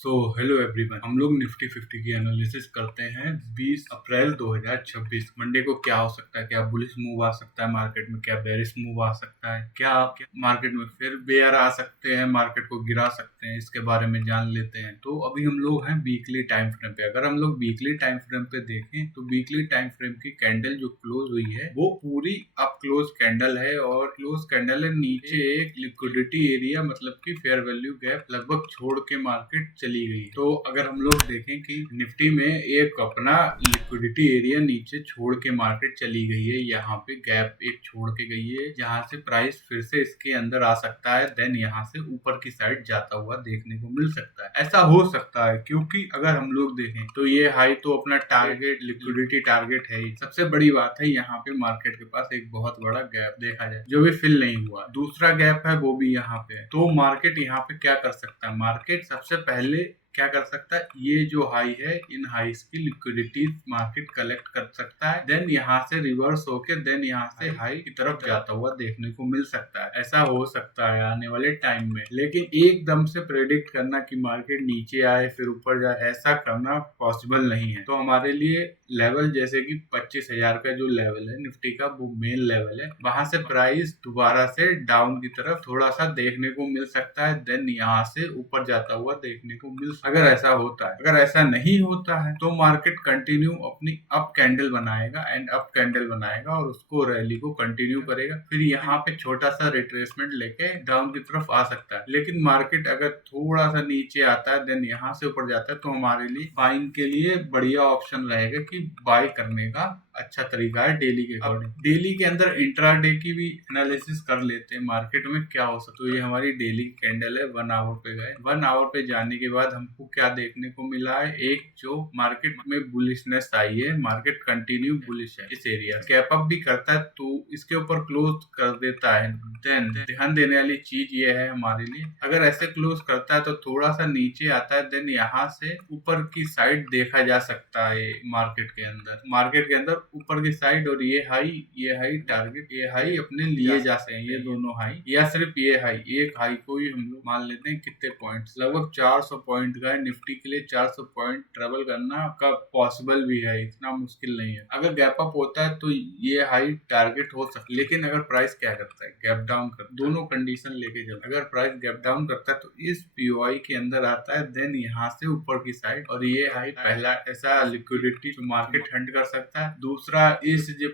Hello everyone, हम लोग Nifty 50 की एनालिसिस करते हैं 20 अप्रैल 2026। मंडे को क्या हो सकता है, क्या बुलिश मूव आ सकता है मार्केट में, क्या बेरिश मूव आ सकता है, क्या मार्केट में फिर बेयर आ सकते हैं, मार्केट को गिरा सकते हैं, इसके बारे में जान लेते हैं। तो अभी हम लोग हैं वीकली टाइम फ्रेम पे। अगर हम लोग वीकली टाइम फ्रेम पे देखें तो वीकली टाइम फ्रेम की कैंडल जो क्लोज हुई है वो पूरी अप क्लोज कैंडल है, और क्लोज कैंडल है नीचे एक लिक्विडिटी एरिया मतलब कि फेयर वैल्यू गैप लगभग छोड़ के मार्केट चली गई। तो अगर हम लोग देखें कि निफ्टी में एक अपना लिक्विडिटी एरिया नीचे छोड़ के मार्केट चली गई है, यहाँ पे गैप एक छोड़ के गई है जहाँ से प्राइस फिर से इसके अंदर आ सकता है, देन यहाँ से ऊपर की साइड जाता हुआ देखने को मिल सकता है। ऐसा हो सकता है क्योंकि अगर हम लोग देखें तो ये हाई तो अपना टारगेट लिक्विडिटी टारगेट है ही। सबसे बड़ी बात है यहाँ पे मार्केट के पास एक बहुत बड़ा गैप देखा जाए जो भी फिल नहीं हुआ, दूसरा गैप है वो भी यहाँ पे है। तो मार्केट यहाँ पे क्या कर सकता है, मार्केट सबसे पहले क्या कर सकता है, ये जो हाई है इन हाईस की लिक्विडिटी मार्केट कलेक्ट कर सकता है, देन यहाँ से रिवर्स होके देन यहाँ से हाई की तरफ जाता हुआ देखने को मिल सकता है। ऐसा हो सकता है आने वाले टाइम में, लेकिन एकदम से प्रेडिक्ट करना कि मार्केट नीचे आए फिर ऊपर जाए, ऐसा करना पॉसिबल नहीं है। तो हमारे लिए लेवल जैसे कि 25,000 का जो लेवल है निफ्टी का वो मेन लेवल है, वहां से प्राइस दोबारा से डाउन की तरफ थोड़ा सा देखने को मिल सकता है, देन यहाँ से ऊपर जाता हुआ देखने को मिल सकता है। अगर ऐसा होता है, अगर ऐसा नहीं होता है तो मार्केट कंटिन्यू अपनी अप कैंडल बनाएगा एंड अप कैंडल बनाएगा और उसको रैली को कंटिन्यू करेगा, फिर यहाँ पे छोटा सा रिट्रेसमेंट लेके डाउन की तरफ आ सकता है। लेकिन मार्केट अगर थोड़ा सा नीचे आता है देन यहाँ से ऊपर जाता है तो हमारे लिए बाइंग के लिए बढ़िया ऑप्शन रहेगा कि बाय करने का अच्छा तरीका है डेली के अकॉर्डिंग। डेली के अंदर इंट्राडे की भी एनालिसिस कर लेते हैं मार्केट में क्या हो सकता है। तो ये हमारी डेली कैंडल है, 1 आवर पे गए। 1 आवर पे जाने के बाद हमको क्या देखने को मिला है, एक जो मार्केट में बुलिशनेस आई है, मार्केट कंटिन्यू बुलिश है, इस एरिया गैप अप भी करता है तो इसके ऊपर क्लोज कर देता है। देन ध्यान देने वाली चीज ये है हमारे लिए, अगर ऐसे क्लोज करता है तो थोड़ा सा नीचे आता है, देन यहाँ से ऊपर की साइड देखा जा सकता है मार्केट के अंदर ऊपर की साइड। और ये हाई टारगेट, ये हाई अपने लिए जा सकते हैं, ये दोनों हाई या सिर्फ ये हाई, एक हाई को ही हम लोग मान लेते हैं कितने पॉइंट्स, लगभग 400 पॉइंट का है। निफ्टी के लिए 400 पॉइंट ट्रेवल करना का पॉसिबल भी है, इतना मुश्किल नहीं है। अगर गैप अप होता है तो ये हाई टारगेट हो सकता है, लेकिन अगर प्राइस क्या करता है, गैप डाउन कर, दोनों कंडीशन लेके चल। अगर प्राइस गैप डाउन करता है तो इस पीओआई के अंदर आता है, देन यहाँ से ऊपर की साइड, और ये हाई पहला ऐसा लिक्विडिटी जो मार्केट हंट कर सकता है। दूसरा इस जो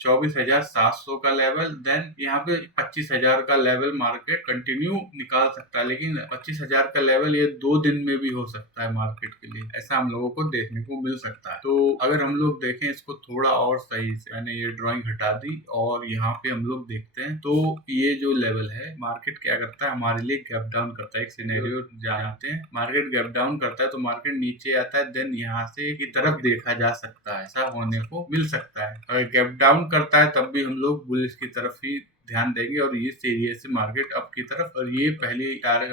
24,700 का लेवल, देन यहाँ पे 25,000 का लेवल मार्केट कंटिन्यू निकाल सकता है। लेकिन 25,000 का लेवल ये 2 दिन में भी हो सकता है मार्केट के लिए, ऐसा हम लोगों को देखने को मिल सकता है। तो अगर हम लोग देखें इसको थोड़ा और सही से, मैंने ये ड्राइंग हटा दी और यहाँ पे हम लोग देखते हैं तो ये जो लेवल है मार्केट क्या करता है, हमारे लिए गैप डाउन करता है। एक सिनेरियो जानते हैं, मार्केट गैप डाउन करता है तो मार्केट नीचे आता है, देन यहाँ से की तरफ देखा जा सकता है, ऐसा होने को मिल सकता है। अगर गैप डाउन करता है तब भी हम लोग बुलिश की तरफ ही ध्यान देंगे, और ये एरिया से मार्केट अप की तरफ, और ये पहले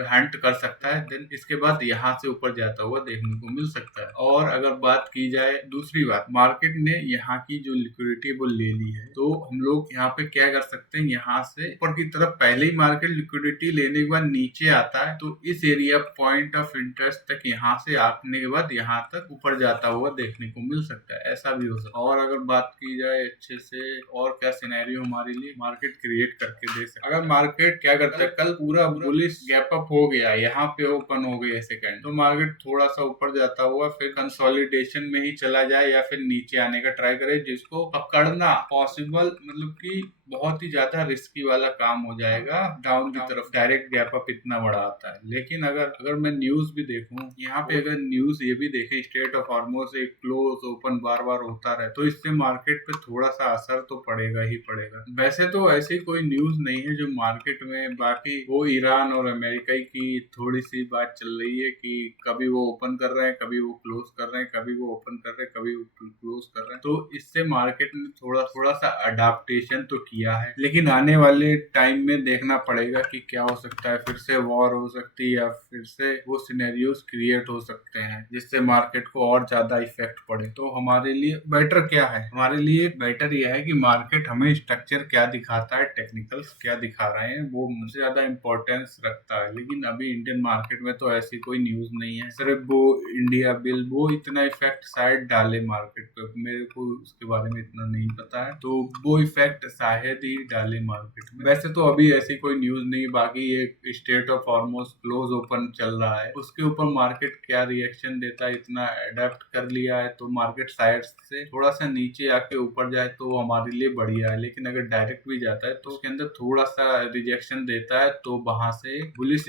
हंट कर सकता है, देन इसके बाद यहाँ से ऊपर जाता हुआ देखने को मिल सकता है। और अगर बात की जाए दूसरी बात, मार्केट ने यहाँ की जो लिक्विडिटी वो ले ली है, तो हम लोग यहाँ पे क्या कर सकते हैं, यहाँ से ऊपर की तरफ पहले ही मार्केट लिक्विडिटी लेने के बाद नीचे आता है तो इस एरिया पॉइंट ऑफ इंटरेस्ट तक यहाँ से आने के बाद यहाँ तक ऊपर जाता हुआ देखने को मिल सकता है, ऐसा भी हो सकता है। और अगर बात की जाए अच्छे से और क्या सिनेरियो हमारे लिए मार्केट क्रिएट करके दे सकता है, अगर मार्केट क्या करता है, कल पूरा बुलिश गैप अप हो गया, यहाँ पे ओपन हो गया सेकंड, तो मार्केट थोड़ा सा ऊपर जाता हुआ फिर कंसोलिडेशन में ही चला जाए या फिर नीचे आने का ट्राई करे, जिसको पकड़ना पॉसिबल मतलब कि बहुत ही ज्यादा रिस्की वाला काम हो जाएगा। डाउन की तरफ डायरेक्ट गैप अप इतना बड़ा आता है। लेकिन अगर मैं न्यूज भी देखूं, यहाँ पे अगर न्यूज ये भी देखे, स्टेट ऑफ हॉर्मुज़ एक क्लोज ओपन बार बार होता रहे, तो इससे मार्केट पे थोड़ा सा असर तो पड़ेगा ही पड़ेगा। वैसे तो ऐसी कोई न्यूज नहीं है जो मार्केट में, बाकी वो ईरान और अमेरिका की थोड़ी सी बात चल रही है कि कभी वो ओपन कर रहे हैं, कभी वो क्लोज कर रहे हैं, कभी वो ओपन कर रहे हैं, कभी वो क्लोज कर रहे हैं, तो इससे मार्केट ने थोड़ा सा अडाप्टेशन तो किया किया है, लेकिन आने वाले टाइम में देखना पड़ेगा कि क्या हो सकता है। फिर से वॉर हो सकती है या फिर से वो सिनेरियोस क्रिएट हो सकते हैं जिससे मार्केट को और ज्यादा इफेक्ट पड़े। तो हमारे लिए बेटर क्या है? हमारे लिए बेटर यह है कि मार्केट हमें स्ट्रक्चर क्या दिखाता है, टेक्निकल्स क्या दिखा रहे हैं, वो मुझे ज्यादा इंपॉर्टेंस रखता है। लेकिन अभी इंडियन मार्केट में तो ऐसी कोई न्यूज नहीं है। सिर्फ वो इंडिया बिल वो इतना इफेक्ट शायद डाले मार्केट पे, मेरे को उसके बारे में इतना नहीं पता है, तो वो इफेक्ट शायद ही डाले मार्केट में। वैसे तो अभी ऐसी कोई न्यूज नहीं। बाकी एक state of Hormuz close open चल रहा है, उसके ऊपर मार्केट क्या रिएक्शन देता है, इतना अडेप्ट कर लिया है तो मार्केट साइड से थोड़ा सा नीचे आके ऊपर जाए तो हमारे लिए बढ़िया है। लेकिन अगर डायरेक्ट भी जाता है तो उसके अंदर थोड़ा सा रिजेक्शन देता है, तो वहां से बुलिश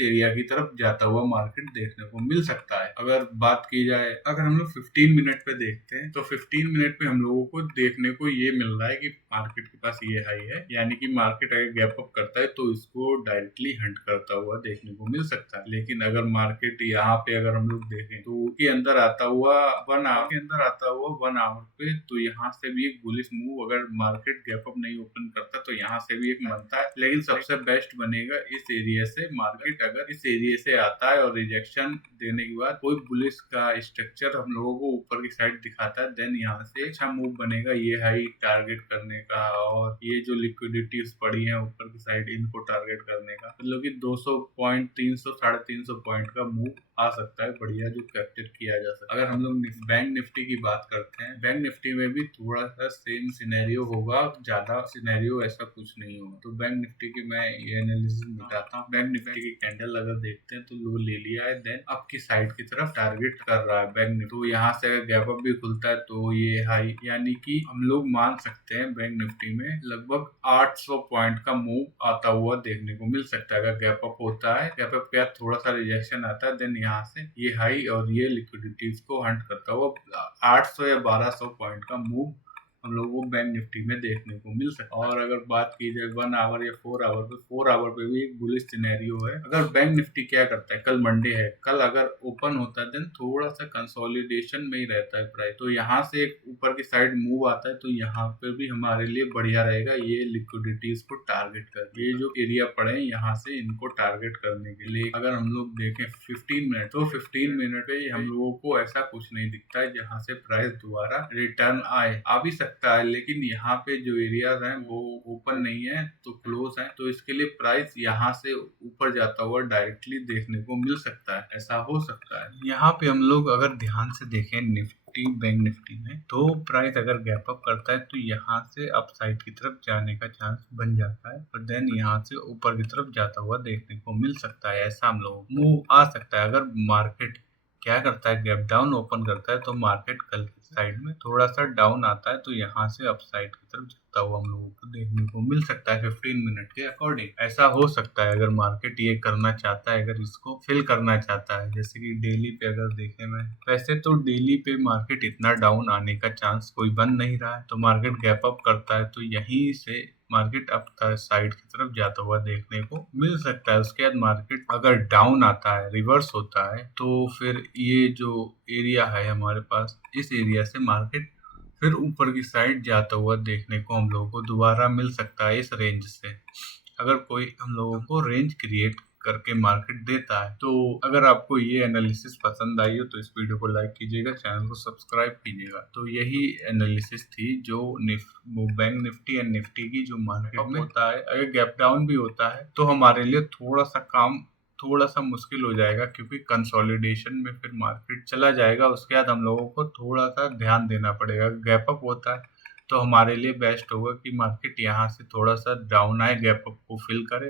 एरिया की तरफ जाता हुआ मार्केट देखने को मिल सकता है। अगर बात की जाए, अगर हम लोग 15 मिनट पे देखते हैं तो 15 मिनट पे हम लोगों को देखने को ये मिल रहा है कि मार्केट के पास ये हाई है, यानी कि मार्केट अगर गैप अप करता है तो इसको डायरेक्टली हंट करता हुआ देखने को मिल सकता है। लेकिन अगर मार्केट यहाँ पे अगर हम लोग देखें तो के अंदर आता हुआ 1 आवर पे, तो यहाँ से भी एक बुलिश मूव, अगर मार्केट गैप अप नहीं ओपन करता तो यहाँ से भी एक बनता है। लेकिन सबसे बेस्ट बनेगा इस एरिया से, मार्केट अगर इस एरिया से आता है और रिजेक्शन देने के बाद कोई बुलिश का स्ट्रक्चर हम लोगों को ऊपर की साइड दिखाता है, देन यहाँ से अच्छा मूव बनेगा ये हाई टारगेट करने का, और ये जो लिक्विडिटीज पड़ी है ऊपर की साइड इनको टारगेट करने का। मतलब कि 200 पॉइंट 300 350 पॉइंट का मूव आ सकता है बढ़िया, जो कैप्चर किया जा सकता है। अगर हम लोग बैंक निफ्टी की बात करते हैं, बैंक निफ्टी में भी थोड़ा सा सेम सिनेरियो होगा, ज्यादा सिनेरियो ऐसा कुछ नहीं होगा। तो बैंक निफ्टी की मैं ये एनालिसिस बताता हूँ। बैंक निफ्टी की कैंडल अगर देखते हैं तो लो ले लिया है, देन अप की साइड की तरफ टारगेट कर रहा है बैंक निफ्टी। तो यहाँ से अगर गैप अप भी खुलता है तो ये हाई, यानी कि हम लोग मान सकते हैं बैंक निफ्टी में लगभग 800 पॉइंट का मूव आता हुआ देखने को मिल सकता है। अगर गैप अप होता है, गैप अप के बाद थोड़ा सा रिजेक्शन आता है, देन यहाँ से ये हाई और ये लिक्विडिटीज को हंट करता हुआ 800 या 1200 पॉइंट का मूव हम लोगों को बैंक निफ्टी में देखने को मिल सकता है। और अगर बात की जाए 1 आवर या 4 आवर पे, 4 आवर पे भी एक बुलिश सिनेरियो है। अगर बैंक निफ्टी क्या करता है, कल मंडे है, कल अगर ओपन होता है देन थोड़ा सा कंसोलिडेशन में ही रहता है प्राइस, तो यहाँ से एक ऊपर की साइड मूव आता है, तो यहाँ पे भी हमारे लिए बढ़िया रहेगा ये लिक्विडिटीज को टारगेट कर, ये जो एरिया पड़े यहाँ से इनको टारगेट करने के लिए। अगर हम लोग देखें 15 मिनट, तो 15 मिनट पे हम लोगों को ऐसा कुछ नहीं दिखता है जहाँ से प्राइस दोबारा रिटर्न आए। आ भी सकता है, लेकिन यहाँ पे जो एरियाज हैं वो ओपन नहीं है तो क्लोज है, तो इसके लिए प्राइस यहाँ से ऊपर जाता हुआ डायरेक्टली देखने को मिल सकता है, ऐसा हो सकता है। यहाँ पे हम लोग अगर ध्यान से देखें निफ्टी बैंक निफ्टी में, तो प्राइस अगर गैप अप करता है तो यहाँ से अप साइड की तरफ जाने का चांस बन जाता है, और देन यहाँ से ऊपर की तरफ जाता हुआ देखने को मिल सकता है। ऐसा हम लोग मूव आ सकता है। अगर मार्केट क्या करता है, गैप डाउन ओपन करता है तो मार्केट कल की साइड में थोड़ा सा डाउन आता है, तो यहाँ से अप साइड की तरफ जाता हुआ हम लोगों को देखने को मिल सकता है 15 मिनट के अकॉर्डिंग। ऐसा हो सकता है अगर मार्केट ये करना चाहता है, अगर इसको फिल करना चाहता है। जैसे कि डेली पे अगर देखें मैं, वैसे तो डेली पे मार्केट इतना डाउन आने का चांस कोई बन नहीं रहा है, तो मार्केट गैप अप करता है तो यहीं से मार्केट अप साइड की तरफ जाता हुआ देखने को मिल सकता है। उसके बाद मार्केट अगर डाउन आता है, रिवर्स होता है, तो फिर ये जो एरिया है हमारे पास, इस एरिया से मार्केट फिर ऊपर की साइड जाता हुआ देखने को हम लोगों को दोबारा मिल सकता है इस रेंज से। अगर कोई हम लोगों को रेंज क्रिएट करके मार्केट देता है। तो अगर आपको ये एनालिसिस पसंद आई हो तो इस वीडियो को लाइक कीजिएगा, चैनल को सब्सक्राइब कीजिएगा। तो यही एनालिसिस थी जो बैंक निफ्टी एंड निफ्टी की जो मार्केट में होता है। अगर गैप डाउन भी होता है तो हमारे लिए थोड़ा सा मुश्किल हो जाएगा, क्योंकि कंसोलिडेशन में फिर मार्केट चला जाएगा। उसके बाद हम लोगों को थोड़ा सा ध्यान देना पड़ेगा। गैप अप होता है तो हमारे लिए बेस्ट होगा कि मार्केट यहाँ से थोड़ा सा डाउन आए, गैप अप को फिल करे,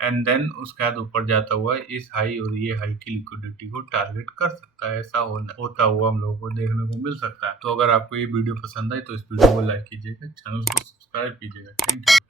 एंड देन उसके बाद ऊपर जाता हुआ इस हाई और ये हाई की लिक्विडिटी को टारगेट कर सकता है। ऐसा होता हुआ हम लोगों को देखने को मिल सकता है। तो अगर आपको ये वीडियो पसंद आए तो इस वीडियो को लाइक कीजिएगा, चैनल को सब्सक्राइब कीजिएगा। Thank you.